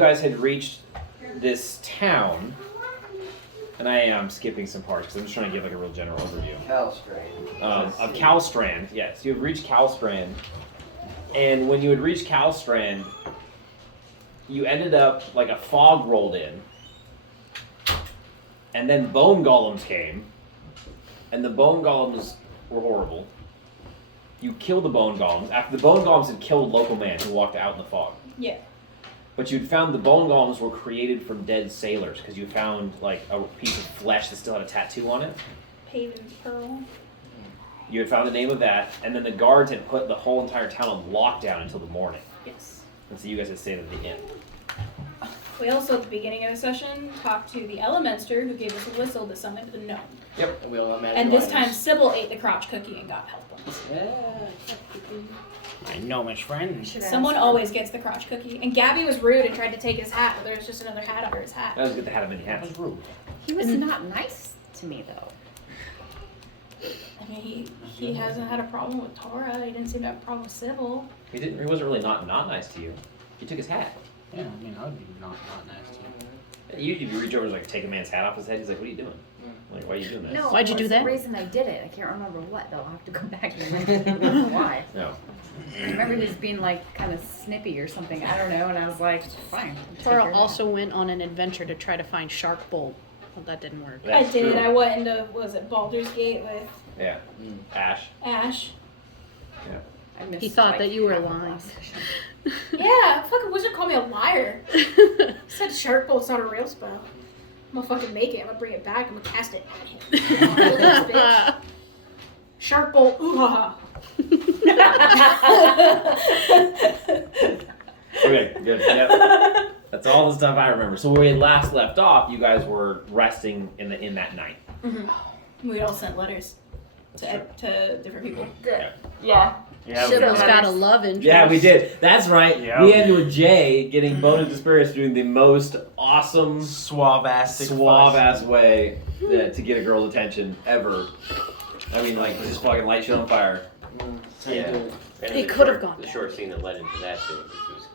guys had reached this town, and I am skipping some parts because I'm just trying to give like a real general overview. Of Calstrand, yes. You have reached Calstrand, and when you had reached Calstrand, you ended up, like a fog rolled in, and then bone golems came, and the bone golems were horrible. You killed the bone golems after the bone golems had killed a local man who walked out in the fog. Yeah. But you'd found the bone golems were created from dead sailors because you found like a piece of flesh that still had a tattoo on it. Paven's Pearl. You had found the name of that, and then the guards had put the whole entire town on lockdown until the morning. Yes. And so you guys had stayed at the inn. We also, at the beginning of the session, talked to the Elementor who gave us a whistle that summoned the gnome. Yep. And this time Sybil ate the crotch cookie and got health points. I know, my friend. Someone always gets the crotch cookie. And Gabby was rude and tried to take his hat, but there was just another hat under his hat. I always get the hat of many hats. That was rude. He was not nice to me, though. I mean, he hasn't had a problem with Tora. He didn't seem to have a problem with Sybil. He wasn't really not nice to you. He took his hat. Yeah, I mean, I would be not nice to you. Usually if you reach over and like take a man's hat off his head, he's like, what are you doing? Like, why are you doing that? No, Why'd you do that? The reason I did it, I can't remember what, though. I'll have to go back and remember why. No. I remember he was being, like, kind of snippy or something. I don't know, and I was like, fine. Tora also went on an adventure to try to find Shark Bolt. Well, that didn't work. That's I did. true. I went into, was it Baldur's Gate with Yeah. Ash. Ash. Yeah. I missed, He thought like, that you were half of lying. my session. Yeah, fucking wizard called me a liar. He said Shark Bolt's not a real spell. I'm gonna fucking make it. I'm gonna bring it back. I'm gonna cast it at him. Bitch. Shark Bolt. Ooh ha ha. Okay, good. Yep. That's all the stuff I remember. So where we had last left off, you guys were resting in that night. We all sent letters to different people. Yeah. Yeah, Sybil's got a love interest. Yeah, we did. That's right. Yeah. We ended with Jay getting Bone and Disperse doing the most awesome, suave ass way to get a girl's attention ever. I mean, like, just fucking light shit on fire. Yeah. It could have gone The better. short scene that led into that scene, which was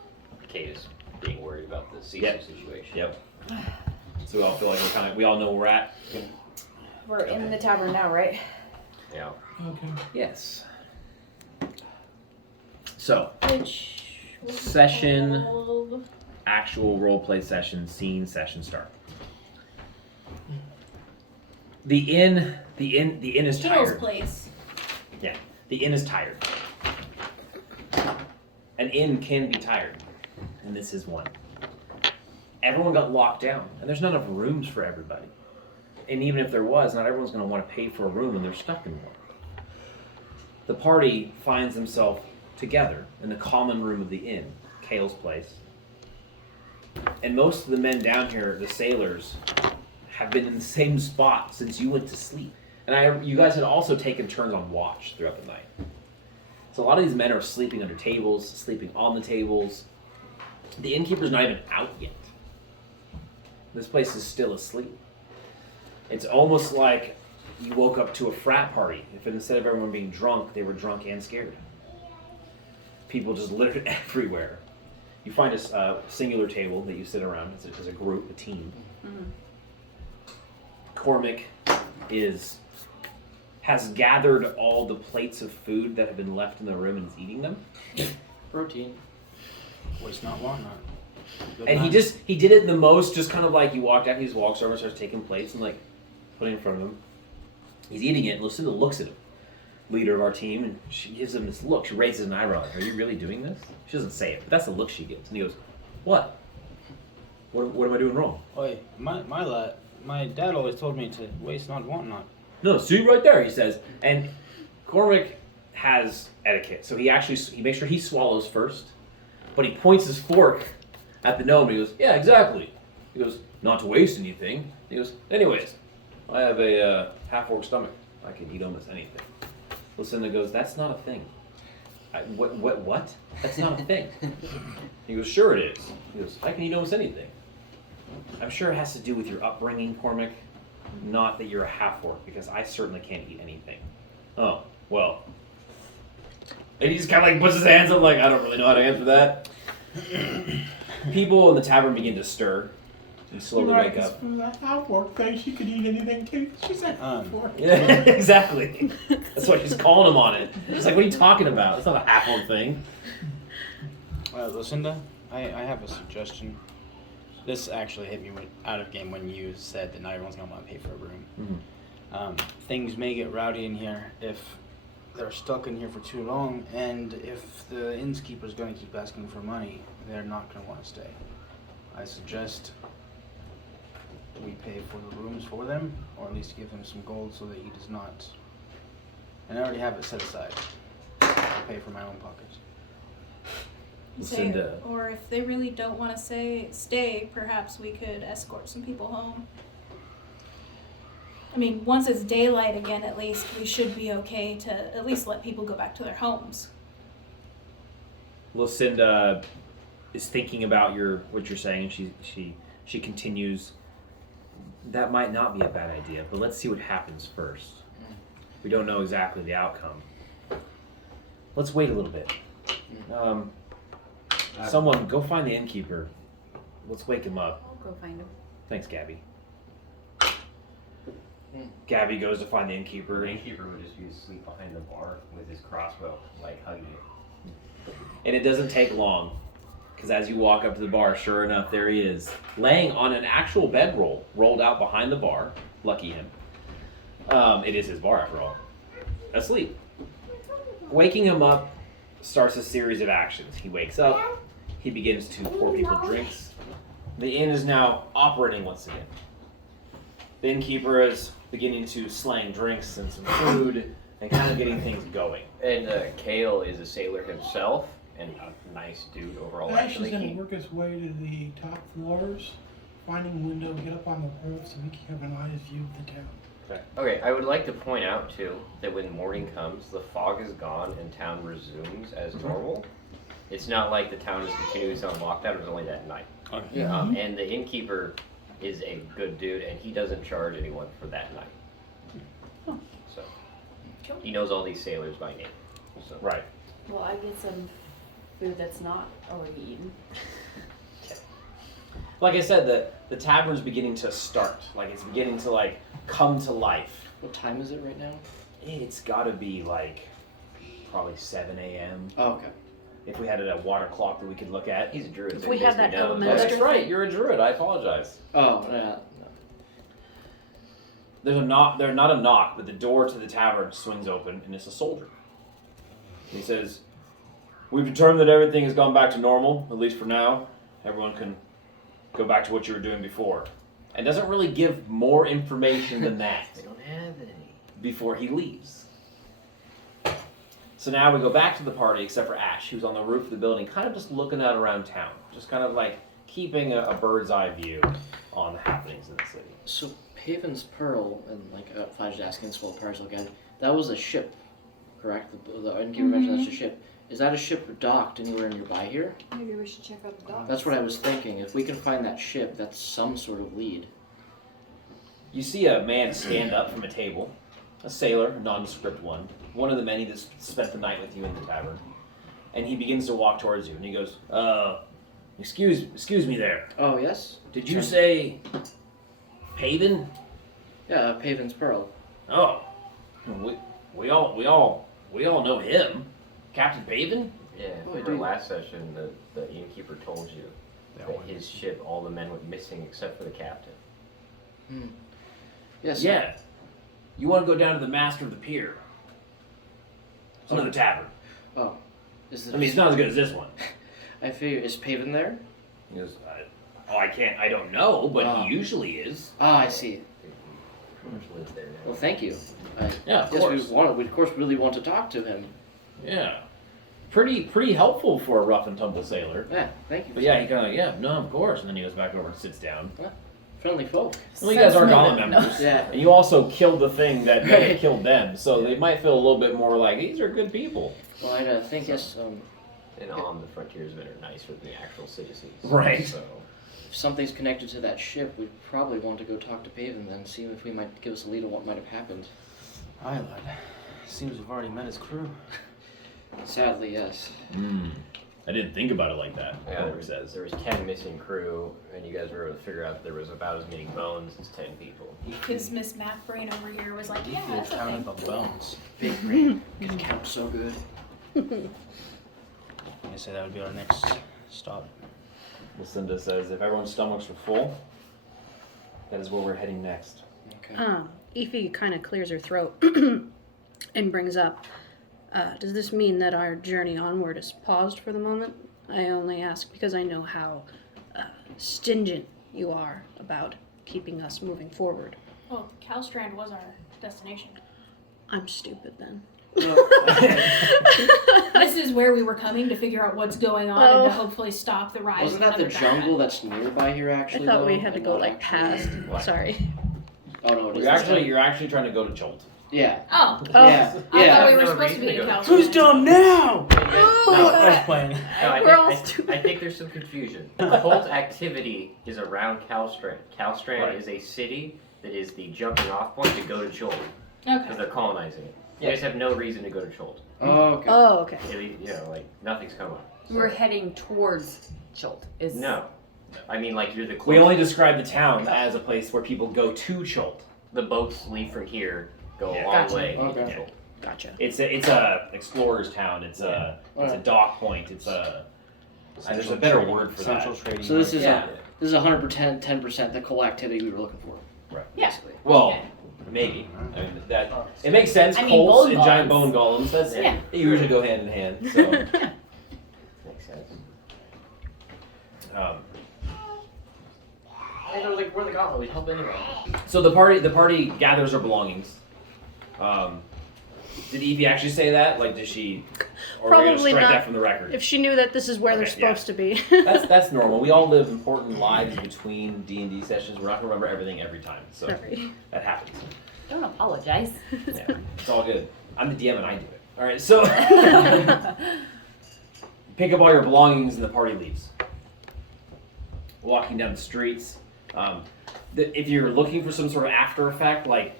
Kata's being worried about the Cecil situation. Yep. So we all feel like we all know where we're at. We're in the tavern now, right? Yeah. Okay. Yes. So, Which Session. called- actual roleplay session, scene session start. The inn is Kale's tired. place. Yeah, the inn is tired. An inn can be tired, and this is one. Everyone got locked down, and there's not enough rooms for everybody. And even if there was, not everyone's going to want to pay for a room when they're stuck in one. The party finds themselves together in the common room of the inn, Kale's place. And most of the men down here, the sailors, have been in the same spot since you went to sleep. And you guys had also taken turns on watch throughout the night. So a lot of these men are sleeping under tables, sleeping on the tables. The innkeeper's not even out yet. This place is still asleep. It's almost like you woke up to a frat party. If instead of everyone being drunk, they were drunk and scared. People just littered everywhere. You find a singular table that you sit around as a group, a team. Cormac has gathered all the plates of food that have been left in the room and is eating them. Protein. Waste not, want not. Good And night. he did it the most, just kind of like you walked out, he just walks over and starts taking plates and like putting it in front of him. He's eating it, and Lucinda looks at him, leader of our team, and she gives him this look. She raises an eyebrow, like, "Are you really doing this?" She doesn't say it, but that's the look she gives. And he goes, "What? What am I doing wrong?" Oi, my lad, my dad always told me to waste not, want not. No, see right there, he says. And Cormac has etiquette, so he makes sure he swallows first, but he points his fork at the gnome, and he goes, "Yeah, exactly." He goes, "Not to waste anything." He goes, "Anyways, I have a half-orc stomach. I can eat almost anything." Lucinda goes, "That's not a thing." What? That's not a thing. He goes, "Sure it is." He goes, "I can eat almost anything." I'm sure it has to do with your upbringing, Cormac, not that you're a half-orc, because I certainly can't eat anything. Oh, well. And he just kind of like puts his hands up like, I don't really know how to answer that. People in the tavern begin to stir and slowly wake up. For that half-orc thing, she could eat anything too. She's like half-orc. Yeah, exactly. That's why she's calling him on it. She's like, what are you talking about? It's not a half-orc thing. Lucinda, I have a suggestion. This actually hit me out of game when you said that not everyone's going to want to pay for a room. Mm-hmm. Things may get rowdy in here if they're stuck in here for too long, and if the innkeeper's going to keep asking for money, they're not going to want to stay. I suggest we pay for the rooms for them, or at least give him some gold so that he does not. And I already have it set aside. I'll pay for my own pocket. Say, Lucinda. or if they really don't want to stay, perhaps we could escort some people home. I mean, once it's daylight again, at least we should be okay to at least let people go back to their homes. Lucinda is thinking about what you're saying, and she continues. That might not be a bad idea, but let's see what happens first. We don't know exactly the outcome. Let's wait a little bit. Someone go find the innkeeper. Let's wake him up. I'll go find him. Thanks, Gabby. Gabby goes to find the innkeeper. The innkeeper would just be asleep behind the bar with his crossbow, like hugging it. And it doesn't take long, because as you walk up to the bar, sure enough, there he is, laying on an actual bedroll, rolled out behind the bar. Lucky him. It is his bar, after all. Asleep. Waking him up starts a series of actions. He wakes up. He begins to pour people drinks. The inn is now operating once again. The innkeeper is beginning to slang drinks and some food and kind of getting things going. And Kale is a sailor himself, and a nice dude overall. Ash is Actually, going to work his way to the top floors, finding a window, get up on the roof so we can have an honest view of the town. Okay, I would like to point out too that when morning comes, the fog is gone and town resumes as normal. It's not like the town is continuously on lockdown. It was only that night. Okay. And the innkeeper is a good dude, and he doesn't charge anyone for that night. So he knows all these sailors by name. So. Right. Well, I get some food that's not already eaten. Like I said, the tavern's beginning to start. Like it's beginning to come to life. What time is it right now? It's got to be probably 7 a.m. Oh, okay. If we had a water clock that we could look at. He's a druid. If so we he had basically that knows. element- Oh, Mr. that's right. You're a druid. I apologize. Oh, yeah. There's a knock. There's not a knock, but the door to the tavern swings open, and it's a soldier. He says, "We've determined that everything has gone back to normal, at least for now. Everyone can go back to what you were doing before." And doesn't really give more information than that They don't have any. before he leaves. So now we go back to the party, except for Ash, who's on the roof of the building, kind of just looking out around town, just kind of keeping a bird's eye view on the happenings in the city. So Haven's Pearl, and if I was just asking this while Parcel again, that was a ship, correct? The innkeeper mentioned that's a ship. Is that a ship docked anywhere nearby here? Maybe we should check out the dock. That's what I was thinking. If we can find that ship, that's some sort of lead. You see a man stand up from a table, a sailor, a nondescript one of the many that spent the night with you in the tavern, and he begins to walk towards you, and he goes, excuse me there. Oh, yes? Did you say Paven? Yeah, Haven's Pearl. Oh, we all know him, Captain Paven. Yeah, Oh, I for do. last session, the innkeeper told you that his ship, all the men went missing except for the captain. Yes. Yeah. You want to go down to the master of the pier? It's another tavern. Oh. Is I mean, it's not as good as this one. I figure, is Paven there? He goes, I don't know, but Oh. he usually is. Ah, I see. Pretty much lives there now. Well, thank you. Yeah, of Yes, course. we of course really want to talk to him. Yeah. Pretty helpful for a rough and tumble sailor. Yeah, thank you. But yeah, he kind of, no, of course. And then he goes back over and sits down. Friendly folk. Well, you guys are Sense-minded. Gollum members. Yeah. And you also killed the thing that Right. killed them. So they might feel a little bit more like, these are good people. Well, I think yes. And on the frontiersmen are nicer than the actual citizens. Right. So If something's connected to that ship, we'd probably want to go talk to Paven then, see if we might give us a lead on what might have happened. Aye, lad. Seems we've already met his crew. Sadly, yes. I didn't think about it like that. Yeah, Cormac says. there was 10 missing crew, and you guys were able to figure out there was about as many bones as 10 people. Because Miss Math Brain over here was like, yeah, You that's okay. counted the bones. Big brain can count so good. I say that would be our next stop. Lucinda says, if everyone's stomachs are full, that is where we're heading next. Okay. Ify kind of clears her throat and brings up, does this mean that our journey onward is paused for the moment? I only ask because I know how stingent you are about keeping us moving forward. Well, Calstrand was our destination. I'm stupid then. This is where we were coming to figure out what's going on and to hopefully stop the rise. Wasn't of that the another jungle that's nearby here, I actually? thought though, we had to and go not like actually- past. Sorry. Oh no, it is. You're actually trying to go to Jolt. Yeah. Oh, Yeah. I Yeah. thought we were No supposed to be reason in to go. Calstrand. Who's dumb now? No, I was playing. We're all stupid. I think there's some confusion. Cult activity is around Calstrand. Calstrand Right. is a city that is the jumping off point to go to Jolt, because Okay. they're colonizing it. You guys have no reason to go to Jolt. Oh, okay. Oh, okay. You know, like, nothing's come up. We're heading towards Jolt. Is No. I mean, like, you're the closest. We only describe the town as a place where people go to Jolt. The boats leave from here, go Yeah. a long Gotcha. way. Okay. to Jolt. Gotcha. It's a explorer's town. It's a dock point. It's a there's a better word for Central that. trading. So this is Yeah. this is 100%, 10% the coal activity we were looking for. Right. Yeah. Basically. Well, Okay. maybe. I mean, that it makes sense. I mean, Colts bone and giant bone golems. golems. That's Yeah. They usually go hand in hand. So. Makes sense. I know, like, we're the gauntlet. We help anyone. So the party gathers her belongings. Did Evie actually say that? Like, did she? Or are we Probably gonna strike not. that from the record? If she knew that this is where they're Okay, yeah. supposed to be. That's normal. We all live important lives between D&D sessions. We're not gonna remember everything every time, so Sorry. that happens. Don't apologize. Yeah, it's all good. I'm the DM and I do it. All right, so pick up all your belongings and the party leaves. Walking down the streets. If you're looking for some sort of after effect, like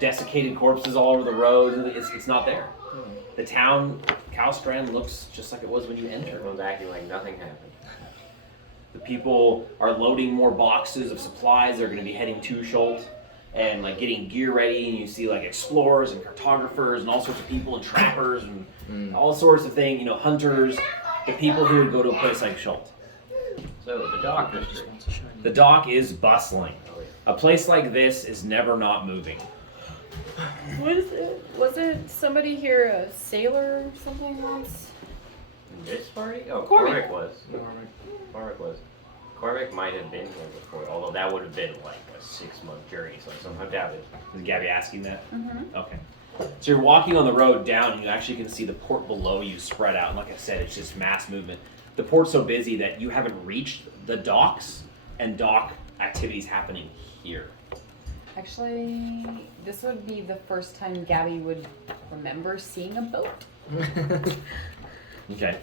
desiccated corpses all over the road, it's not there. The town, Calstrand, looks just like it was when you entered. Everyone's acting like nothing happened. The people are loading more boxes of supplies. They're going to be heading to Jolt and like getting gear ready. And you see like explorers and cartographers and all sorts of people and trappers and all sorts of things. You know, hunters. The people who would go to a place like Jolt. So, the dock district. The dock is bustling. A place like this is never not moving. Wasn't somebody here a sailor or something once? This party? Oh, Cormac. Cormac was. Cormac was. Cormac might have been here before, although that would have been like a 6-month journey, so somehow doubt it. Is Gabby asking that? Mm-hmm. Okay. So you're walking on the road down, and you actually can see the port below you spread out. And like I said, it's just mass movement. The port's so busy that you haven't reached the docks, and dock activities happening here. Actually, this would be the first time Gabby would remember seeing a boat. Okay.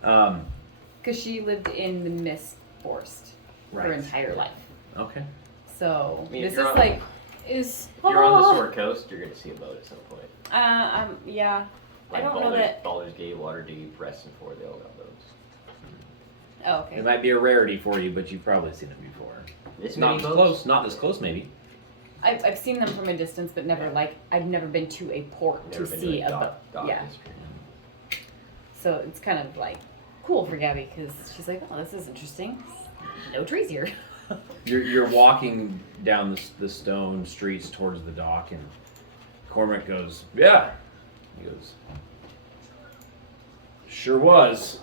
Because she lived in the Mist Forest her Right. entire life. Okay. So I mean, if this you're is on- like, Is If you're on the Sword Coast, you're going to see a boat at some point. yeah. Like I don't know Baldur's, that. Baldur's Gate, Waterdeep, Rest and 4, they all got boats. Oh, okay. It might be a rarity for you, but you've probably seen it before. This Not many this boats? close. Not this close, maybe. I've seen them from a distance, but never I've never been to a port Never to been see to a boat. dock Yeah. district. So it's kind of like cool for Gabby because she's like, oh, this is interesting. No trees here. You're walking down the stone streets towards the dock, and Cormac goes, "Yeah." He goes, "Sure was."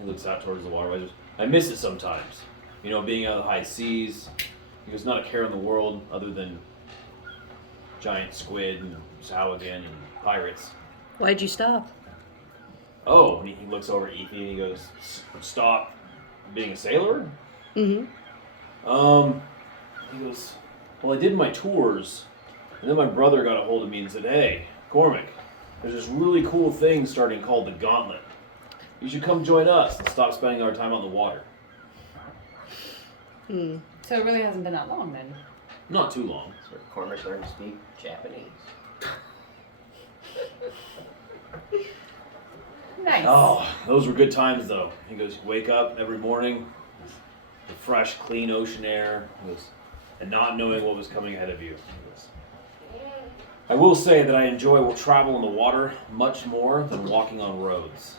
He looks out towards the waterways. "I miss it sometimes. You know, being out of the high seas. He goes, not a care in the world other than giant squid and Sahuagin and pirates." Why'd you stop? Oh, and he looks over at Ethan and he goes, "Stop being a sailor?" Mm-hmm. He goes, "Well, I did my tours, and then my brother got a hold of me and said, 'Hey, Cormac, there's this really cool thing starting called the Gauntlet. You should come join us and stop spending our time on the water.'" Hmm. So it really hasn't been that long then. Not too long. So Cormac learned to speak Japanese. Nice. Oh, those were good times, though. He goes, you wake up every morning, the fresh, clean ocean air, and not knowing what was coming ahead of you. He goes, I will say that I enjoy travel in the water much more than walking on roads.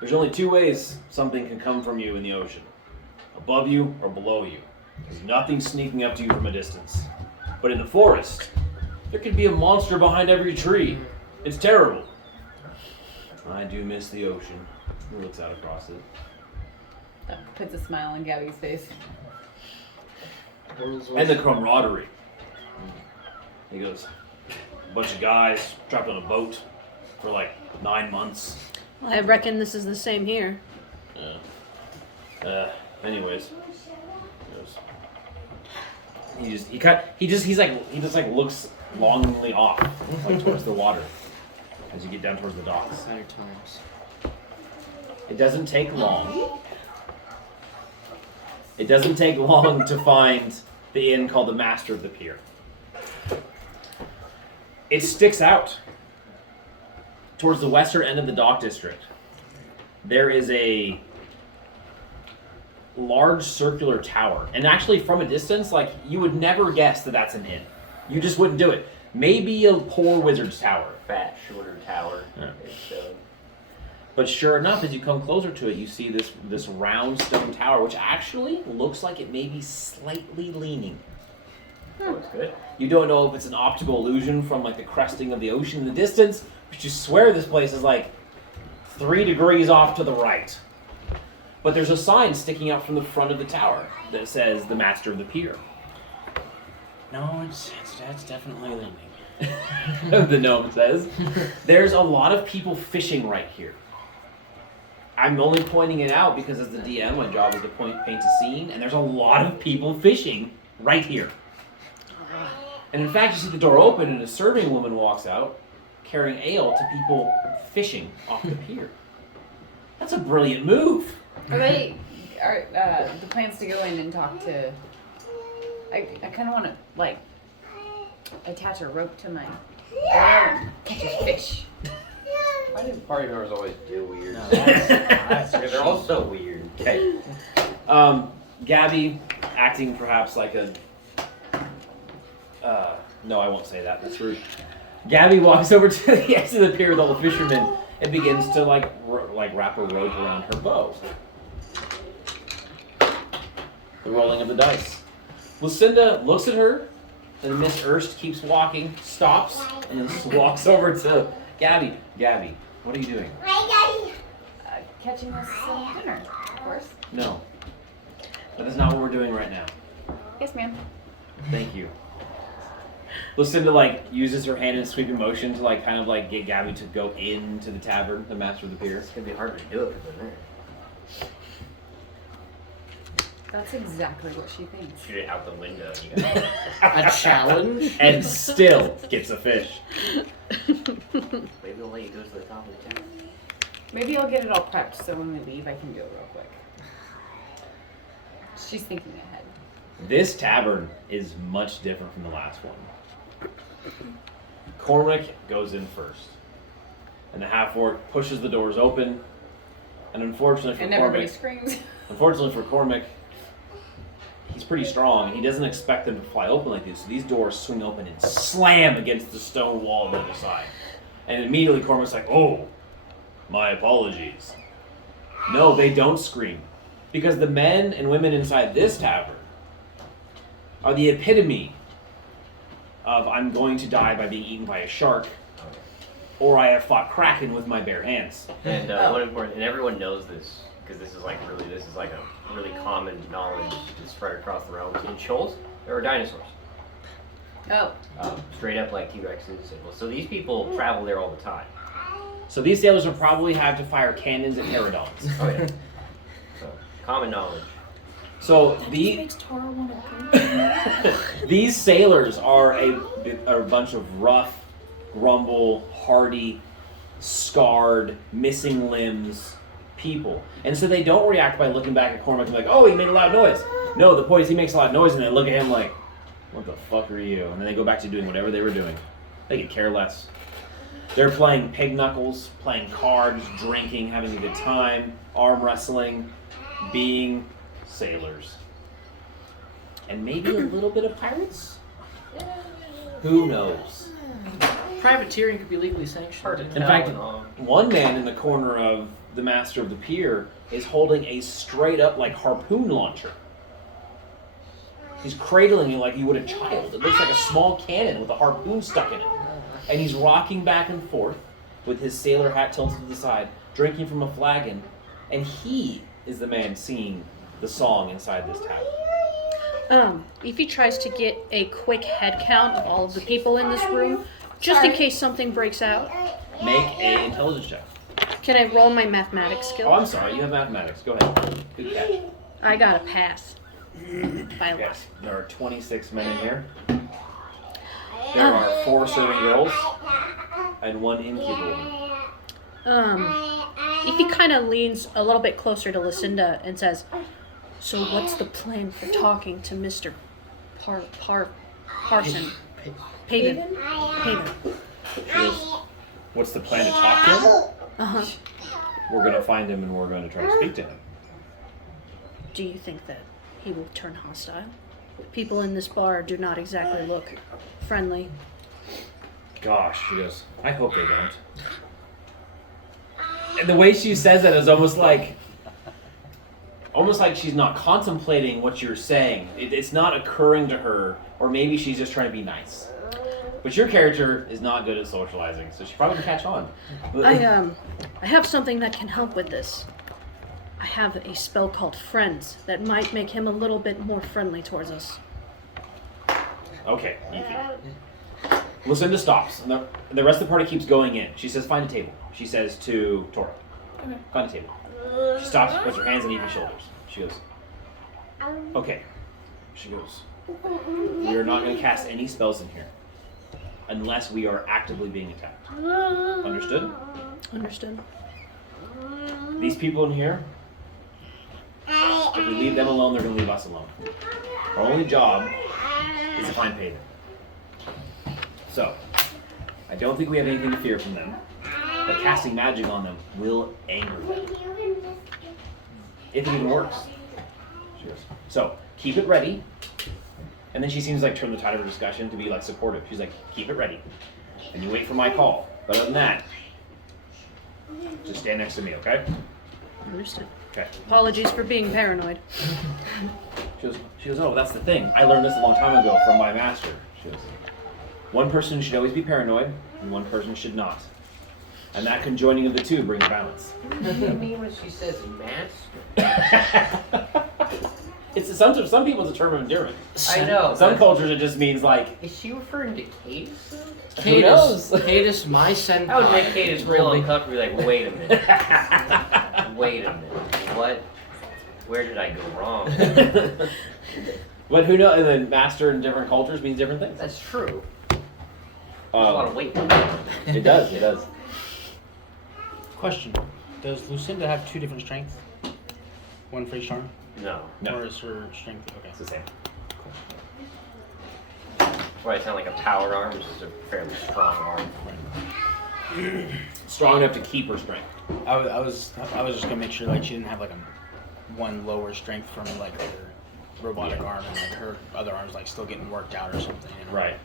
There's only two ways something can come from you in the ocean. Above you or below you. There's nothing sneaking up to you from a distance. But in the forest, there could be a monster behind every tree. It's terrible. I do miss the ocean. He looks out across it. That puts a smile on Gabby's face. And the camaraderie. He goes, a bunch of guys trapped on a boat for like 9 months. I reckon this is the same here. Anyways, he just looks longingly off, like towards the water, as you get down towards the docks. Better times. It doesn't take long. It doesn't take long to find the inn called the Master of the Pier. It sticks out. Towards the western end of the dock district, there is a large circular tower. And actually, from a distance, like, you would never guess that that's an inn. You just wouldn't do it. Maybe a poor wizard's tower. Fat, shorter tower. Yeah. It's, But sure enough, as you come closer to it, you see this round stone tower, which actually looks like it may be slightly leaning. looks good. You don't know if it's an optical illusion from like the cresting of the ocean in the distance, but you swear this place is like 3 degrees off to the right. But there's a sign sticking out from the front of the tower that says the Master of the Pier. No, that's definitely leaning. The gnome says. There's a lot of people fishing right here. I'm only pointing it out because as the DM, my job is to paint a scene, and there's a lot of people fishing right here. And in fact, you see the door open, and a serving woman walks out, carrying ale to people fishing off the pier. That's a brilliant move. Are the plans to go in and talk to? I kind of want to like attach a rope to my catch a fish. Why do party members always do weird No, stuff? They're all so weird. Okay. Gabby, acting perhaps like a... no, I won't say that. That's rude. Gabby walks over to the edge of the pier with all the fishermen and begins to like wrap a rope around her bow. The rolling of the dice. Lucinda looks at her, and Miss Erst keeps walking, stops, and then walks over to Gabby. Gabby, what are you doing? Catching us some dinner, of course. No. That is not what we're doing right now. Yes, ma'am. Thank you. Lucinda like uses her hand in sweeping motion to like kind of like get Gabby to go into the tavern, the Master of the Pier. It's gonna be hard to do it for them. That's exactly what she thinks. Shoot it out the window. You guys. A challenge? And still gets a fish. Maybe they'll let you go to the top of the town. Maybe I'll get it all prepped so when we leave I can go real quick. She's thinking ahead. This tavern is much different from the last one. Cormac goes in first. And the half-orc pushes the doors open. And unfortunately for And everybody Cormac, screams. He's pretty strong. He doesn't expect them to fly open like this. So these doors swing open and slam against the stone wall on the other side. And immediately Cormac's like, oh, my apologies. No, they don't scream. Because the men and women inside this tavern are the epitome of I'm going to die by being eaten by a shark, or I have fought Kraken with my bare hands. And one important, and everyone knows this because this is like a really common knowledge that's spread across the realms. In Shoals, there are dinosaurs, Oh. straight up like T-Rexes. So these people travel there all the time. So these sailors will probably have to fire cannons at pterodons. Oh yeah. So common knowledge. So That the just makes Tara want to poop. these sailors are a bunch of rough, grumble, hardy, scarred, missing limbs people. And so they don't react by looking back at Cormac and like, oh, he made a loud noise. No, the point is he makes a loud noise and they look at him like, what the fuck are you? And then they go back to doing whatever they were doing. They could care less. They're playing pig knuckles, playing cards, drinking, having a good time, arm wrestling, being sailors. And maybe a little bit of pirates? Who knows? Privateering could be legally sanctioned. Hard to In tell. fact, and all. one man in the corner of the master of the pier is holding a straight up like harpoon launcher. He's cradling it like he would a child. It looks like a small cannon with a harpoon stuck in it. And he's rocking back and forth with his sailor hat tilted to the side, drinking from a flagon. And he is the man singing the song inside this tavern. Ify tries to get a quick head count of all of the people in this room, just in case something breaks out. Make a intelligence check. Can I roll my mathematics Oh, skill? I'm sorry. You have mathematics. Go ahead. Good catch. I got a pass. By a lot. Yes. There are 26 men in here. There are 4 serving girls and 1 innkeeper woman. Ify kind of leans a little bit closer to Lucinda and says, "So what's the plan for talking to Mr. Parson? Paven. She goes, what's the plan to talk to him? Uh-huh. We're going to find him and we're going to try to speak to him. Do you think that he will turn hostile? People in this bar do not exactly look friendly." Gosh, she goes, I hope they don't. And the way she says that is almost like she's not contemplating what you're saying. It's not occurring to her, or maybe she's just trying to be nice. But your character is not good at socializing, so she probably can catch on. I have something that can help with this. I have a spell called Friends that might make him a little bit more friendly towards us. Okay, easy. Lucinda stops, and the rest of the party keeps going in. She says, find a table. She says to Tora, find a table. She stops, puts her hands on Evie's shoulders. She goes, okay. She goes, we are not going to cast any spells in here unless we are actively being attacked. Understood? Understood. These people in here, if we leave them alone, they're going to leave us alone. Our only job is to find Paven. So, I don't think we have anything to fear from them, but casting magic on them will anger them. If it even works. She goes, so, keep it ready. And then she seems like turn the tide of her discussion to be like supportive. She's like, keep it ready. And you wait for my call. But other than that, just stand next to me, okay? Understood. Okay. Apologies for being paranoid. She goes, oh, that's the thing. I learned this a long time ago from my master. She goes, one person should always be paranoid, and one person should not. And that conjoining of the two brings balance. Does that mean when she says master? It's some people's a term of endearment. I know. Some cultures it just means like, Is she referring to Cadus? Who knows? Cadus, my senpai. I would make Cadus real uncomfortable. Like, wait a minute. Wait a minute. What? Where did I go wrong? But who knows? And then master in different cultures means different things. That's true. There's a lot of weight. It does. It does. Question: does Lucinda have 2 different strengths? One for each arm? No. No. Or is her strength okay? It's the same. That's why I sound like a powered arm. This is a fairly strong arm. Strong enough to keep her strength. I was just gonna make sure like she didn't have like one lower strength from like her robotic arm and like her other arm's like still getting worked out or something. You know? Right.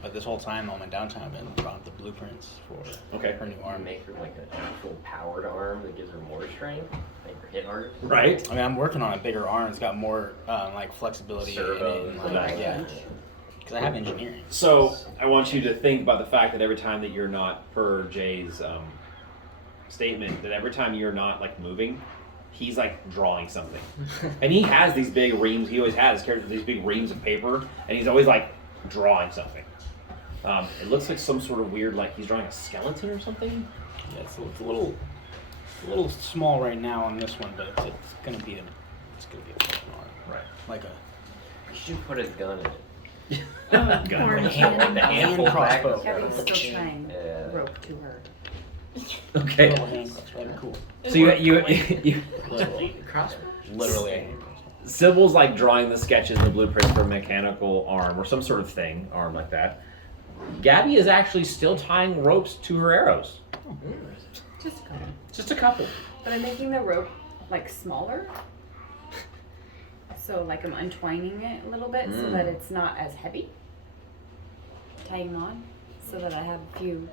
But this whole time, all my downtime, I've been drawing up the blueprints for her new Or arm. make her like an actual powered arm that gives her more strength. Make her hit harder. Right. I mean, I'm working on a bigger arm. It's got more like flexibility in it. Servos. And, like, yeah. Because I have engineering. So I want you to think about the fact that every time that you're not, per Jay's statement, that every time you're not like moving, he's like drawing something. And he has these big reams. He always has these big reams of paper, and he's always like drawing something. It looks like some sort of weird, like he's drawing a skeleton or something. Yeah, it's a little small right now on this one, but it's gonna be a fucking arm. Right. Like a You should put a gun in it. Orange The hand. hand hand back. crossbow. Kevin's still tying Yeah. rope to her. Okay. little hand crossbow. That'd be cool. So you Literally. Crossbow. Literally a hand crossbow. Sybil's like drawing the sketches and the blueprints for a mechanical arm or some sort of arm like that. Gabby is actually still tying ropes to her arrows. Just a couple. Just a couple. But I'm making the rope like smaller. So like I'm untwining it a little bit so that it's not as heavy. Tying them on so that I have a few.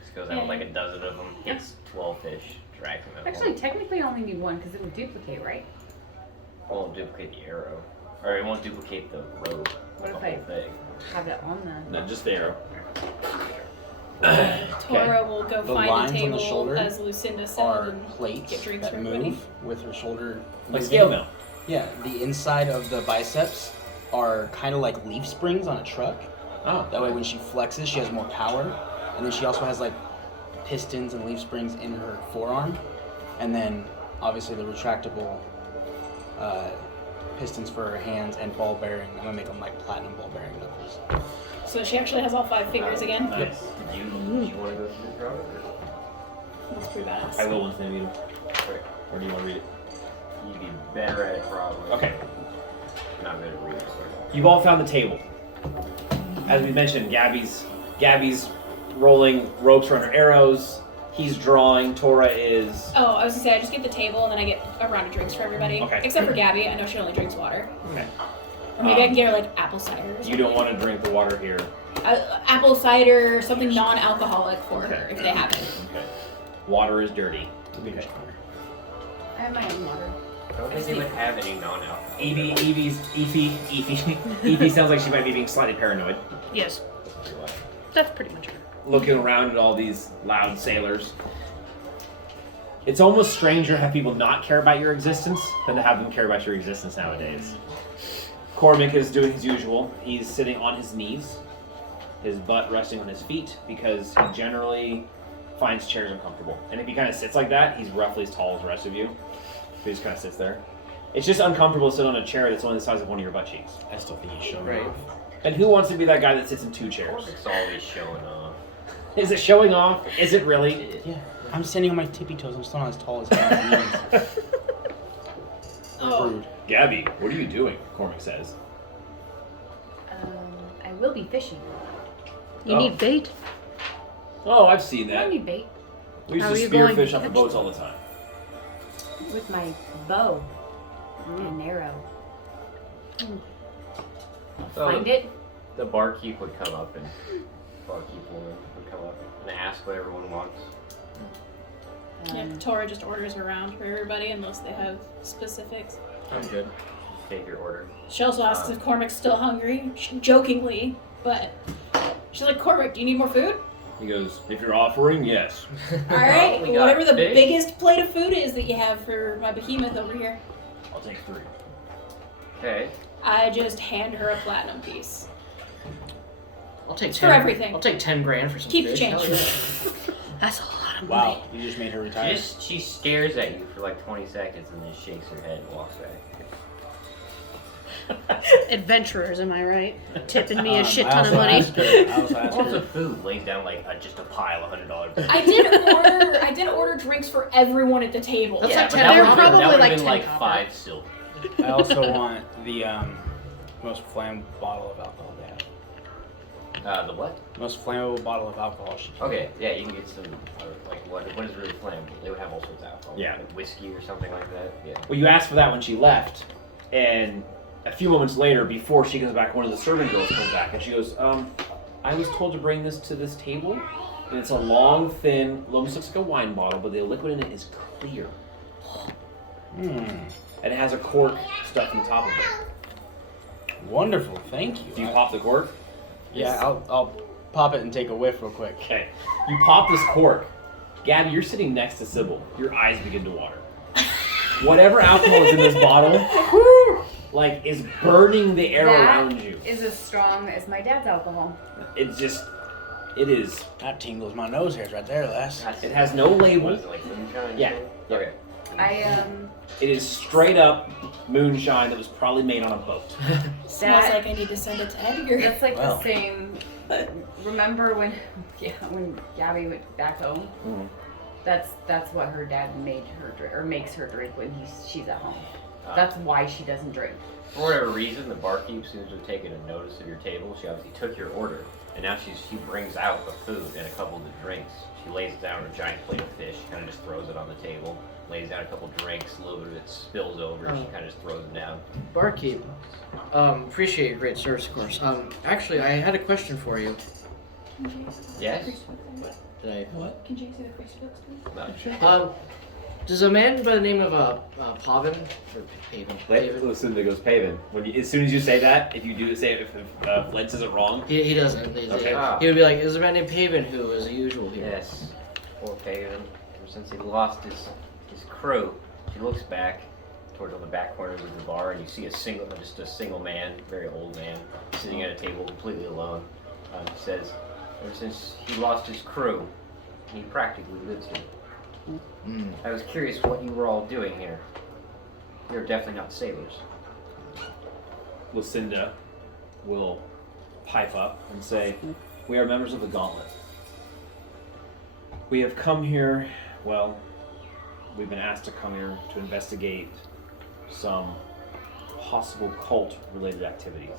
Just goes out with like a dozen of them. Gets 12 fish. Drags them out. Actually, technically I only need one because it would duplicate, right? It won't duplicate the arrow. Or it won't duplicate the rope. What the if I whole thing. have it on the... Not just the arrow. Tora will go The find lines a on the table, shoulder as Lucinda said, Are and plates get drinks that for everybody. move with her shoulder. Like moving. scale mill. Yeah, the inside of the biceps are kind of like leaf springs on a truck. Oh. That way when she flexes, she has more power. And then she also has like pistons and leaf springs in her forearm. And then obviously the retractable pistons for her hands and ball bearing. I'm gonna make them like platinum ball bearing knuckles. So she actually has all 5 fingers again. Nice. Did you want to go through the drawing? That's pretty badass. I will once they meet him. Okay. Or do you want to read it? You'd be better at it probably. Okay. Not good at reading. You've all found the table. As we mentioned, Gabby's rolling ropes around her arrows. He's drawing. Tora is. Oh, I was gonna say, I just get the table and then I get a round of drinks for everybody. Okay. Except for Gabby, I know she only drinks water. Okay. Or maybe I can get her like apple cider or something. You don't want to drink the water here. Apple cider or something non-alcoholic for her, if they have it. Okay. Water is dirty. Okay. I have my own water. I don't think they would have any non-alcohol. Evie sounds like she might be being slightly paranoid. Yes. That's pretty much her. Looking around at all these loud sailors. It's almost stranger to have people not care about your existence than to have them care about your existence nowadays. Cormac is doing his usual. He's sitting on his knees, his butt resting on his feet, because he generally finds chairs uncomfortable. And if he kind of sits like that, he's roughly as tall as the rest of you. So he just kind of sits there. It's just uncomfortable to sit on a chair that's only the size of one of your butt cheeks. I still think he's showing Right. off. And who wants to be that guy that sits in 2 chairs? It's always showing off. Is it showing off? Is it really? Yeah. I'm standing on my tippy toes. I'm still not as tall as him. Oh, Rude. Gabby, what are you doing? Cormac says. I will be fishing. You Oh. need bait? Oh, I've seen I don't that. need bait. We used How to are you spear going fish to off the catch boats them? all the time. With my bow and arrow. So Find it. the barkeep would come up and barkeep woman would come up and ask what everyone wants. yeah, Tora just orders around for everybody unless they have specifics. I'm good. Take your order. She also asks if Cormac's still hungry, jokingly, but she's like, Cormac, do you need more food? He goes, if you're offering, yes. All right, we got whatever the fish. biggest plate of food is that you have for my behemoth over here. I'll take 3. Okay. I just hand her a platinum piece. I'll take It's 10. for everything. I'll take 10 grand for some Keep the fish. change. Hell yeah. That's a lot of money. Wow, you just made her retire. She stares at you for like 20 seconds and then shakes her head and walks away. Adventurers, am I right? Tipping me a shit I ton of also money. asked her- I also asked Wants her. of food, lays down like just a pile of $100 bills. I did order drinks for everyone at the table. That's Yeah, like but 10 that They're would've probably been, that like would've been 10 like copper. 5 silver. I also want the most flammable bottle of alcohol they have. The what? Most flammable bottle of alcohol. Okay, yeah, you can get some, like, what is really flammable? They would have all sorts of alcohol. Yeah. Like whiskey or something like that. Yeah. Well, you asked for that when she left, and a few moments later, before she comes back, one of the servant girls comes back, and she goes, I was told to bring this to this table, and it's a long, thin, almost looks like a wine bottle, but the liquid in it is clear. And it has a cork stuck in the top of it. Wonderful, thank you. Do you pop the cork? Yeah, I'll pop it and take a whiff real quick. Okay. You pop this cork. Gabby, you're sitting next to Sybil. Your eyes begin to water. Whatever alcohol is in this bottle, like, is burning the air around you. Is as strong as my dad's alcohol. It's just, it is. That tingles my nose hairs right there, Les. It has no What label. is it, like moonshine? Yeah. Okay. It is straight up moonshine that was probably made on a boat. Smells That- like I need to send it to Edgar. That's like Wow. the same. Remember when Gabby went back home? Mhm. That's what her dad made her drink or makes her drink when she's at home. That's why she doesn't drink. For whatever reason, the barkeep seems to have taken a notice of your table. She obviously took your order, and now she brings out the food and a couple of the drinks. She lays down a giant plate of fish, kind of just throws it on the table, lays down a couple of drinks, a little bit of it spills over, she kind of just throws it down. Barkeep, appreciate your great service, of course. Actually, I had a question for you. Yes? Did I? What? Can you say the first books to me? Does a man by the name of Pavin or Pavin? Lucinda goes Paven. As soon as you say that, if you do say it, if Len says it wrong, He doesn't. Okay. He would be like, "Is a man named Pavin who is usual here?" Yes. Poor Pagan. Ever since he lost his crew, he looks back towards on the back corners of the bar, and you see just a single man, very old man, sitting at a table completely alone. He says, ever since he lost his crew, he practically lives here. Mm. I was curious what you were all doing here. You're definitely not sailors. Lucinda will pipe up and say, "We are members of the Gauntlet. We have come here, well, we've been asked to come here to investigate some possible cult-related activities."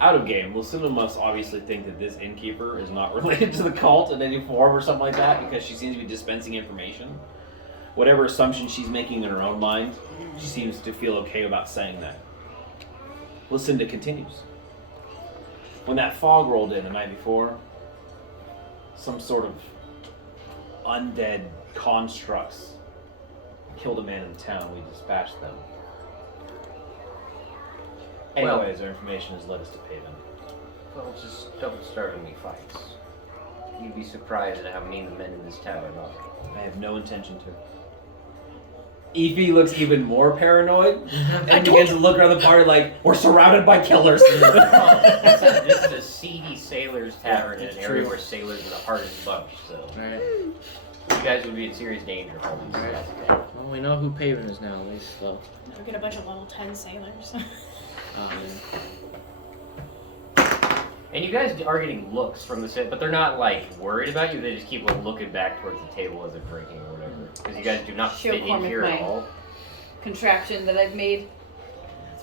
Out of game, Lucinda must obviously think that this innkeeper is not related to the cult in any form or something like that, because she seems to be dispensing information. Whatever assumption she's making in her own mind, she seems to feel okay about saying that. Lucinda continues. When that fog rolled in the night before, some sort of undead constructs killed a man in town. We dispatched them. Anyways, our information has led us to Paven. Well, just don't start any fights. You'd be surprised at how many of the men in this town are not. I have no intention to. Evie looks even more paranoid and begins to look around the party like, we're surrounded by killers. This is a seedy sailors tavern in an area where sailors are the hardest bunch, so Right. you guys would be in serious danger from these Right. guys. Well, we know who Pavin is now, at least, though. We'll get a bunch of level 10 sailors. And you guys are getting looks from the set, but they're not like worried about you. They just keep looking back towards the table as they're drinking or whatever. Because you guys do not Show fit in Cormac here at my- all. Contraption that I've made.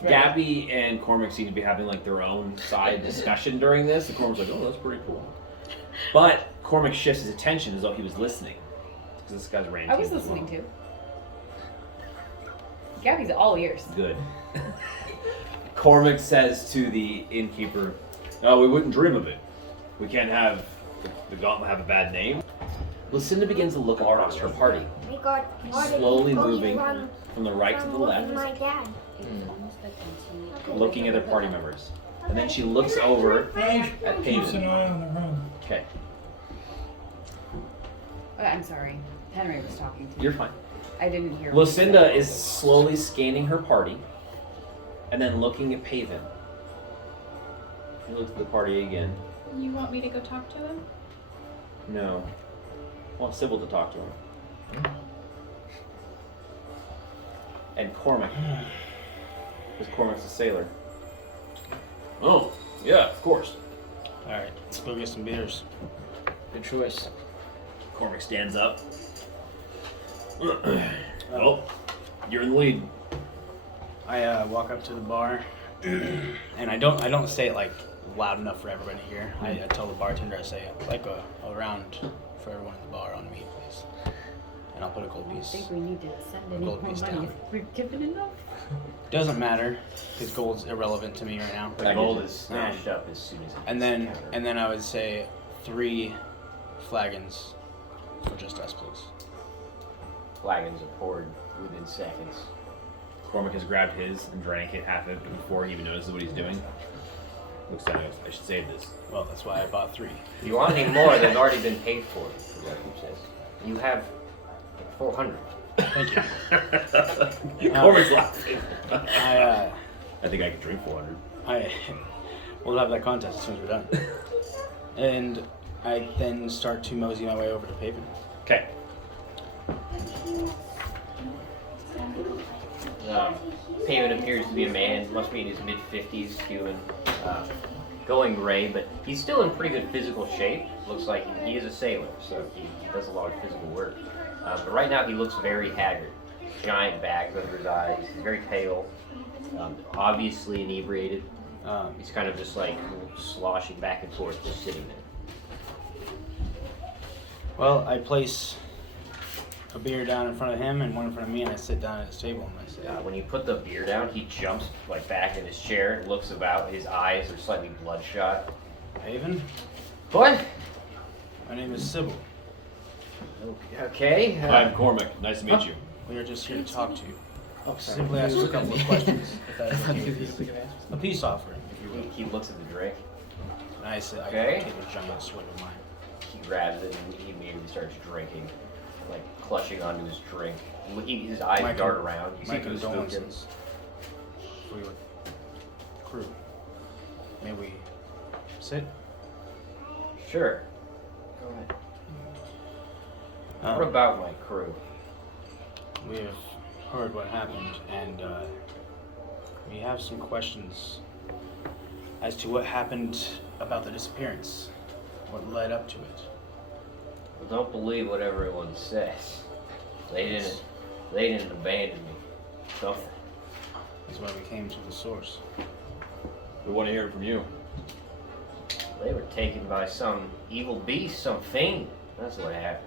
Gabby and Cormac seem to be having like their own side discussion during this. And Cormac's like, oh, that's pretty cool. But Cormac shifts his attention as though he was listening. Because this guy's ranting. I was listening too. Gabby's all ears. Good. Cormac says to the innkeeper, "No, we wouldn't dream of it. We can't have the Gauntlet have a bad name." Lucinda begins to look across her party, slowly moving from the right to the left, looking at their party members. And then she looks over at Keeps an Payton. eye on the room. Okay, I'm sorry. Henry was talking to me. you're fine. I didn't hear. what he Lucinda said. is slowly scanning her party and then looking at Paven. She looks at the party again. You want me to go talk to him? No. I want Sybil to talk to him. And Cormac. Because Cormac's a sailor. Oh, yeah, of course. Alright, let's go get some beers. Good choice. Cormac stands up. Well, you're in the lead. I walk up to the bar, and I don't say it like loud enough for everybody to hear. I tell the bartender, I say, "I'd like a round for everyone in the bar on me, please." And I'll put a gold I piece. think we need to send any Gold more piece money. down. We've given enough. Doesn't matter, because gold's irrelevant to me right now. The gold is snatched up as soon as it And hits then the counter. and then I would say 3 flagons for just us, please. Flagons are poured within seconds. Cormac has grabbed his and drank it, half of it, before he even notices what he's doing. Looks down and goes, I should save this. Well, that's why I bought 3. If you want any more, they've already been paid for, the barkeep says. You have 400. Thank you. Cormac's laughing. I I think I could drink 400. We'll have that contest as soon as we're done. And I then start to mosey my way over to Pavin. Okay. Payman appears to be a man, must be in his mid-50s, human, going gray, but he's still in pretty good physical shape. Looks like he is a sailor, so he does a lot of physical work. But right now he looks very haggard. giant bags under his eyes. He's very pale, obviously inebriated. He's kind of just like sloshing back and forth, just sitting there. Well, I place a beer down in front of him and one in front of me, and I sit down at his table and I say, When you put the beer down, he jumps like back in his chair, looks about. His eyes are slightly bloodshot. Haven, What? my name is Sybil. Okay. I'm Cormac. Nice to meet you. We are just here to talk to you. Oh, sorry. Simply ask a couple of questions, if that is I'm okay with you. confused. A peace offering, if you will. He looks at the drink. And I say, Okay. I take a giant swig of mine. He grabs it and he immediately starts drinking, like clutching onto his drink. His eyes My dart con- around. You My see him spook him. condolences for your crew. May we sit? Sure. Go ahead. What Um, about my crew? we have heard what happened, and we have some questions as to what happened about the disappearance. What led up to it? Well, don't believe what everyone says. They didn't abandon me. Something. That's why we came to the source. We want to hear it from you. They were taken by some evil beast, some fiend. That's what happened.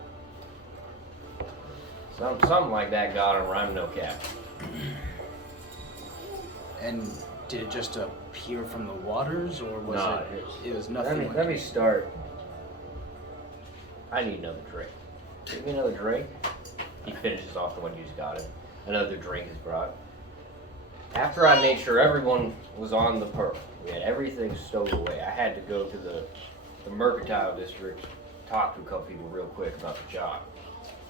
Something like that got him. I'm no captain. And did it just appear from the waters, or was No, it was nothing? Let me start. I need another drink. Give me another drink. He finishes off the one you just got him. Another drink is brought. After I made sure everyone was on the Pearl, we had everything stowed away. I had to go to the mercantile district, talk to a couple people real quick about the job.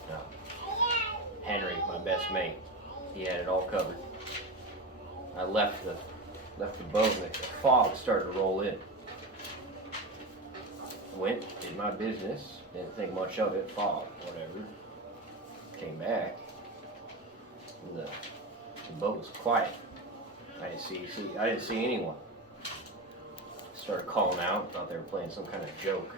Now, Henry, my best mate, he had it all covered. I left the boat and the fog started to roll in. Went, did my business, didn't think much of it, fog, whatever. Came back, the boat was quiet. I didn't see anyone. Started calling out, thought they were playing some kind of joke.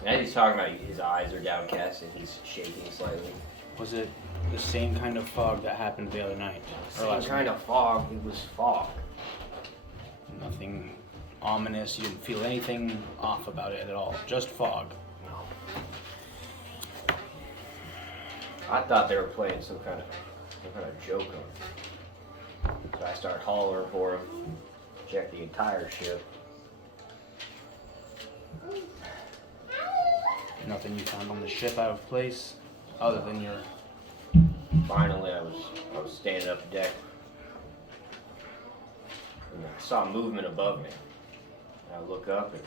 And as he's talking about, his eyes are downcast and he's shaking slightly. Was it the same kind of fog that happened the other night? Same kind of fog, it was fog. Nothing ominous. You didn't feel anything off about it at all. Just fog. No. I thought they were playing some kind of joke on it. So I started hollering for him, checked the entire ship. Nothing you found on the ship out of place, other than your. Finally, I was standing up deck, and I saw movement above me. And I look up, and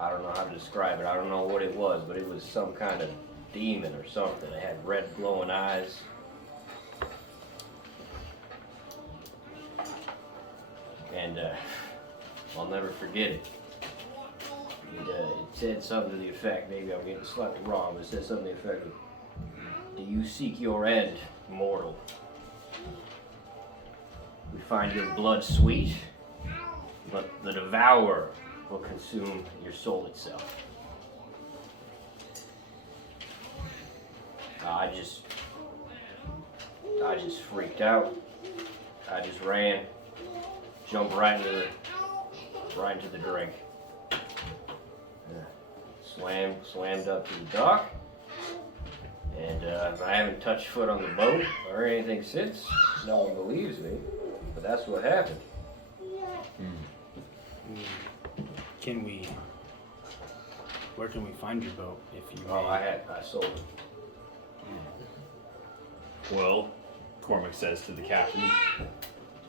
I don't know how to describe it. I don't know what it was, but it was some kind of demon or something. It had red glowing eyes. And I'll never forget it. It said something to the effect, maybe I'm getting slightly wrong, but it said something to the effect of, "Do you seek your end, mortal? We find your blood sweet, but the devourer will consume your soul itself." I just freaked out. I just ran, jumped right into the drink. Slammed up to the dock, and I haven't touched foot on the boat or anything since. No one believes me, but that's what happened. Where can we find your boat, if you may? Oh, I sold it. Well, Cormac says to the captain,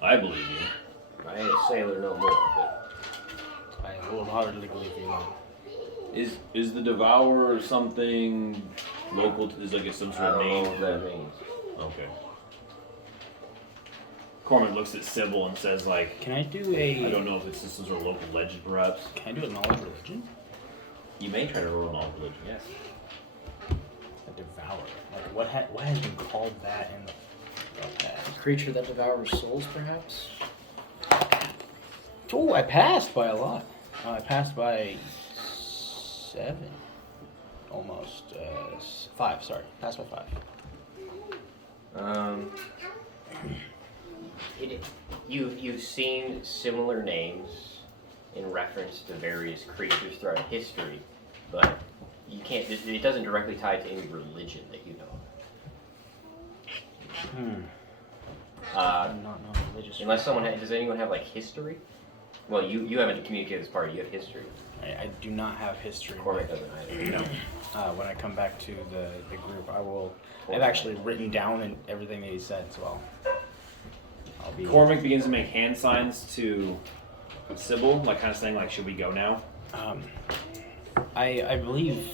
I believe you. I ain't a sailor no more, but I wholeheartedly believe you. Is the Devourer something local? Is like some I sort of don't know name? what that means. Okay. Cormac looks at Sybil and says, like, Can I do a? I don't know if it's just some sort of local legend, perhaps. Can I do a knowledge religion? You may try to roll knowledge religion, yes. A devourer. Like what has been called that in the past? A creature that devours souls, perhaps? Oh, I passed by a lot. I passed by 7. Almost. 5, sorry. Passed by 5. You've seen similar names in reference to various creatures throughout history, but you can't. It doesn't directly tie to any religion that you know. I'm not known religious. Unless someone does anyone have like history? Well, you haven't communicated this part. You have history. I do not have history. Cormac doesn't either. No. When I come back to the group, I will. I've actually written down everything that he said, so I'll be. Cormac begins to make hand signs to Sybil, like kind of saying, like, should we go now? I believe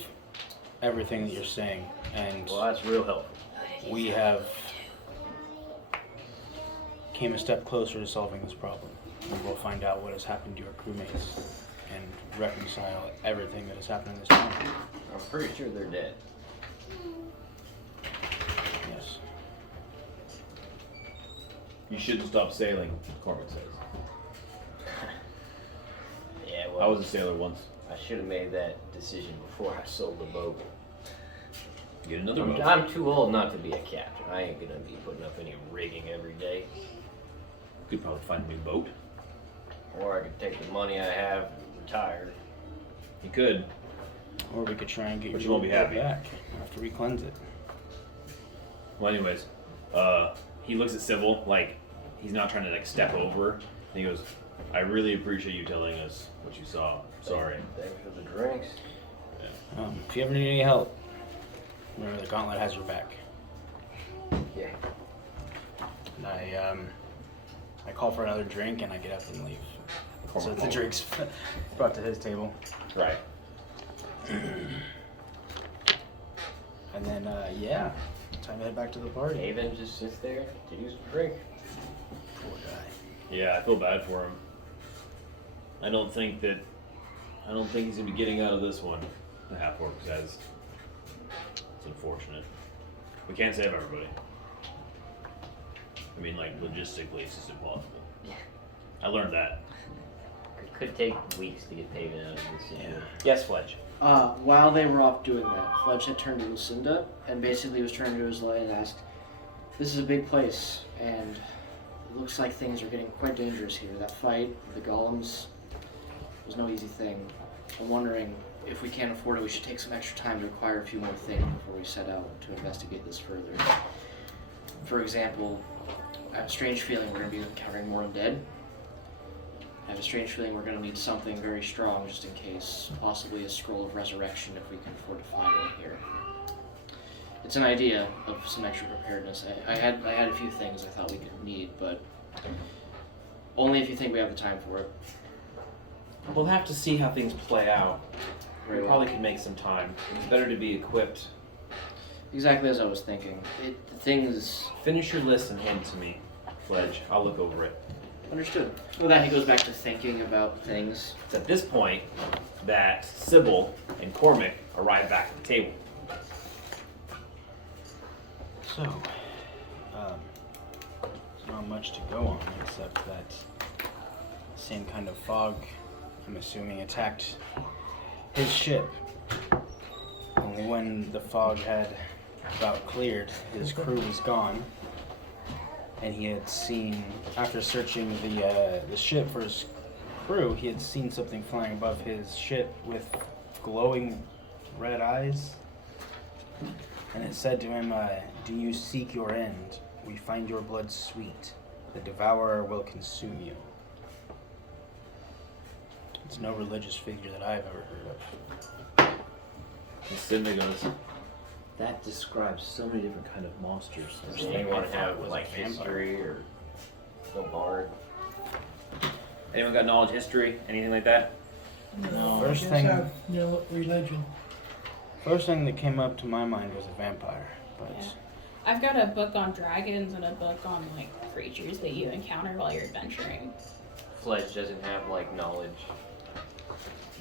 everything that you're saying, and Well, that's real helpful. we have came a step closer to solving this problem. And we'll find out what has happened to your crewmates and reconcile everything that has happened in this town. I'm pretty sure they're dead. Yes. You shouldn't stop sailing, Cormac says. Yeah, I well, was a sailor once. I should have made that decision before I sold the boat. Get another boat. I'm too old not to be a captain. I ain't gonna be putting up any rigging every day. Could probably find a new boat. Or I could take the money I have and retire. You could. Or we could try and get But your you won't be boat happy. back after we cleanse it. Well, anyways, he looks at Sybil like he's not trying to like step over. And he goes, "I really appreciate you telling us what you saw. Sorry." Thanks for the drinks. If you ever need any help, remember the gauntlet has your back. Yeah. And I call for another drink and I get up and leave. So Cormac the won't. drink's brought to his table. Right. And then, yeah, time to head back to the party. Haven just sits there, continues to drink. Poor guy. Yeah, I feel bad for him. I don't think he's gonna be getting out of this one. The half orc says. It's unfortunate. We can't save everybody. I mean, like logistically, it's just impossible. I learned that. It could take weeks to get Haven out of this situation. Yes, Fledge. While they were off doing that, Fletch had turned to Lucinda and basically was turning to his light and asked, "This is a big place, and it looks like things are getting quite dangerous here. That fight with the golems was no easy thing. I'm wondering if we can't afford it, we should take some extra time to acquire a few more things before we set out to investigate this further. For example, I have a strange feeling we're going to be encountering more undead. I have a strange feeling we're going to need something very strong just in case, possibly a scroll of resurrection if we can afford to find one here. It's an idea of some extra preparedness. I had a few things I thought we could need, but only if you think we have the time for it." We'll have to see how things play out. Very We well. probably could make some time. It's better to be equipped. Exactly as I was thinking. The thing is Finish your list and hand it to me, Fledge. I'll look over it. understood. Well, then he goes back to thinking about things. It's at this point that Sybil and Cormac arrive back at the table. So, there's not much to go on except that same kind of fog, I'm assuming, attacked his ship. Only when the fog had about cleared, his crew was gone, and he had seen, after searching the ship for his crew, he had seen something flying above his ship with glowing red eyes. And it said to him, "Do you seek your end? We find your blood sweet. The devourer will consume you." It's no religious figure that I've ever heard of. And Cindy goes, "That describes so many different kind of monsters." Does anyone have was a like vampire. history or no bard? Anyone got knowledge, history, anything like that? No, First I just thing- have religion. First thing that came up to my mind was a vampire, but Yeah. I've got a book on dragons and a book on like creatures that you encounter while you're adventuring. Fledge doesn't have like knowledge,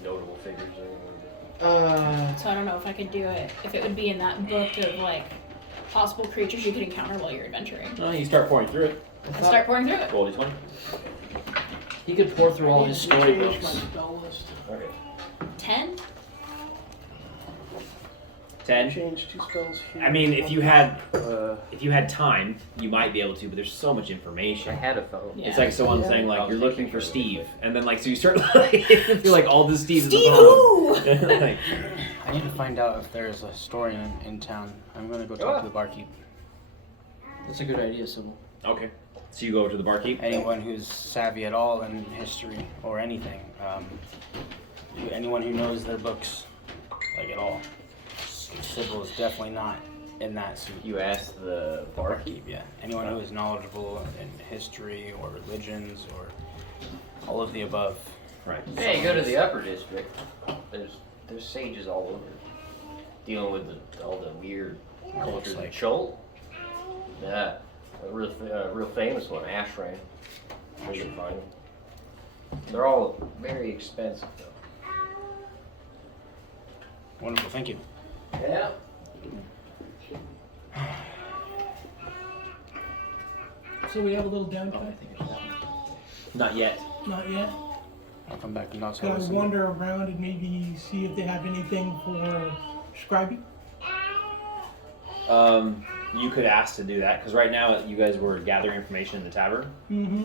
notable figures or anything like that. So I don't know if I could do it. If it would be in that book of like possible creatures you could encounter while you're adventuring. No, you start pouring through it. Let's start pouring through it. Roll d20. He could pour through all his I need to change storybooks. my spell list. Okay. 10? 10. Change 2 spells here. I mean, if you had time, you might be able to, but there's so much I information. had a phone. It's like someone saying like I was you're looking taking for care of Steve, and then like so you start like feel like all the Steves. Steve in the who? phone. Like, I need to find out if there's a store in town. I'm gonna go talk to the barkeep. That's a good idea, Sybil. okay, so you go over to the barkeep. Anyone who's savvy at all in history or anything. Anyone who knows their books, like at all. Sybil is definitely not in that suit. You asked the barkeep. Barkeep, yeah. Anyone who is knowledgeable in history or religions or all of the above. Right. Hey, go to the upper district. There's sages all over. Dealing with all the weird cultures like Chult. Yeah, a real famous one, Ashrain. You can find them. They're all very expensive though. Wonderful, thank you. Yeah. So we have a little Oh, I downtime? think it's that one. Not yet. Not yet. I'll come back and not Could I wander around and maybe see if they have anything for scribing? You could ask to do that because right now you guys were gathering information in the tavern. Mm-hmm.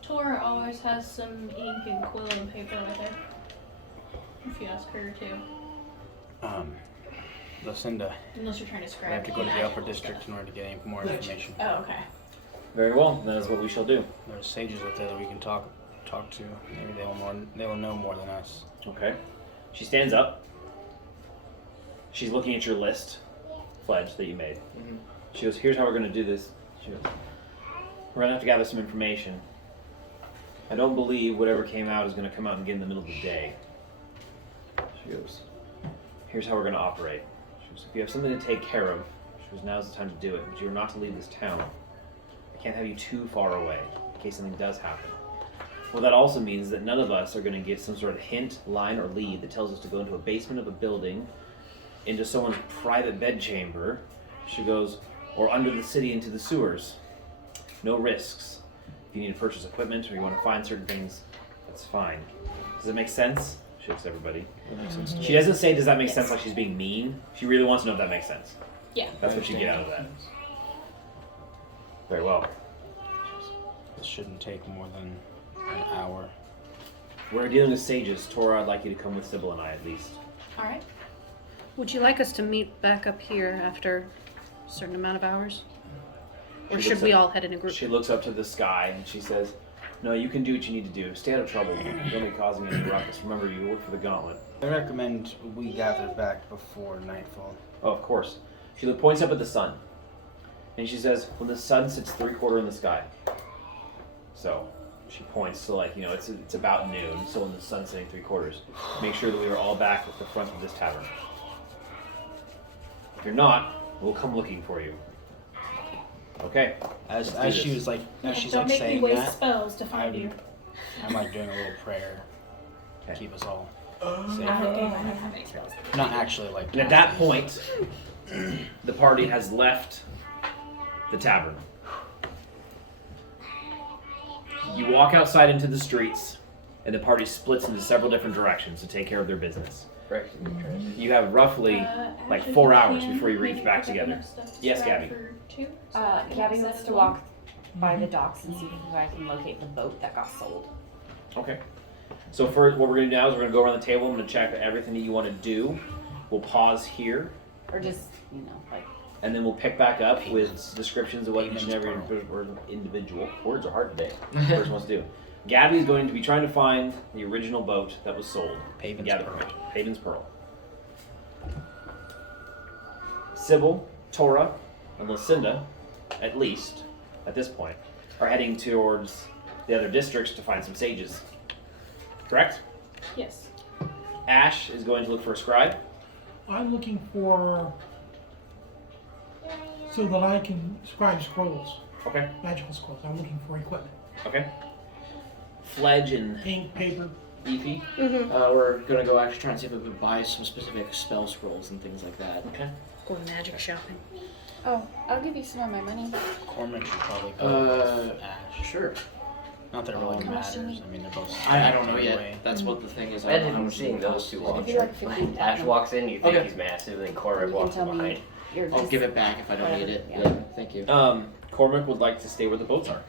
Tora always has some ink and quill and paper with her. If you ask her to. Lucinda, Unless you're trying to we scribe. have to go to the upper district in order to get any more information. Oh, okay. Very well. That is what we shall do. There's sages up there that we can talk to. Maybe they will know more than us. Okay. She stands up. She's looking at your list, Fledge, that you made. Mm-hmm. She goes, here's how we're going to do this. She goes, we're going to have to gather some information. I don't believe whatever came out is going to come out and get in the middle of the day. She goes, here's how we're going to operate. She goes, if you have something to take care of, she goes, now's the time to do it. But you're not to leave this town. I can't have you too far away in case something does happen. Well, that also means that none of us are going to get some sort of hint, line, or lead that tells us to go into a basement of a building, into someone's private bedchamber, she goes, or under the city into the sewers. No risks. If you need to purchase equipment or you want to find certain things, that's fine. Does that make sense? She looks at everybody. That makes sense to She me. doesn't say, does that make sense, like she's being mean. She really wants to know if that makes sense. Yeah. That's what you get out of that. Very well. This shouldn't take more than an hour. We're dealing with sages. Tora, I'd like you to come with Sybil and I at least. Alright. Would you like us to meet back up here after a certain amount of hours? Or She should looks we up- all head in a group? She looks up to the sky and she says, no, you can do what you need to do. Stay out of trouble. Don't be causing any ruckus. Remember, you work for the Gauntlet. I recommend we gather back before nightfall. Oh, of course. She points up at the sun. And she says, when the sun sits 3/4 in the sky. So, she points to it's about noon, so when the sun's sitting 3/4, make sure that we are all back at the front of this tavern. If you're not, we'll come looking for you. Okay. As Let's do she this. was like, as she's Don't like make me saying waste that, spells to find I'm- you. I'm like doing a little prayer to Okay. keep us all I safe. don't have any spells. Not actually like. And at that point, the party has left the tavern. You walk outside into the streets, and the party splits into several different directions to take care of their business. You have roughly like 4 hours before you reach back together. Yes, Gabby. Gabby wants to walk by the docks and see if I can locate the boat that got sold. Okay. So first, what we're going to do now is we're going to go around the table. I'm going to check everything that you want to do. We'll pause here, Or just, like, and then we'll pick back up with descriptions of what each and every individual, words are hard today, person wants to do. Gabby is going to be trying to find the original boat that was sold. Paven's Gather Pearl. information. Paven's Pearl. Sybil, Tora, and Lucinda, at least, at this point, are heading towards the other districts to find some sages. Correct? Yes. Ash is going to look for a scribe. I'm looking for so that I can scribe scrolls, Okay. magical scrolls. I'm looking for equipment, Okay. Fledge and ink, paper. Efi. We're gonna go actually try and see if we can buy some specific spell scrolls and things like that. Okay. Go magic shopping. oh, I'll give you some of my money. Cormac should probably go Uh, with Ash. Sure. Not that it really How much do matters. we- I mean, they're both. I don't know anyway. yet. That's what the thing is. I don't know how Imagine much seeing it those costs. two If walk. you like 15 Ash walks in, you think Okay. he's massive, and then Cormac You walks can in tell me behind. your I'll give it back if I don't need it. Whatever, Yeah, thank you. Cormac would like to stay where the boats are.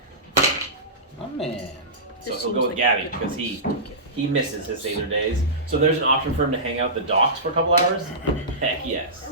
Oh man. So This he'll go seems with like Gabby a good because place he misses his sailor days. So there's an option for him to hang out the docks for a couple hours. Heck yes.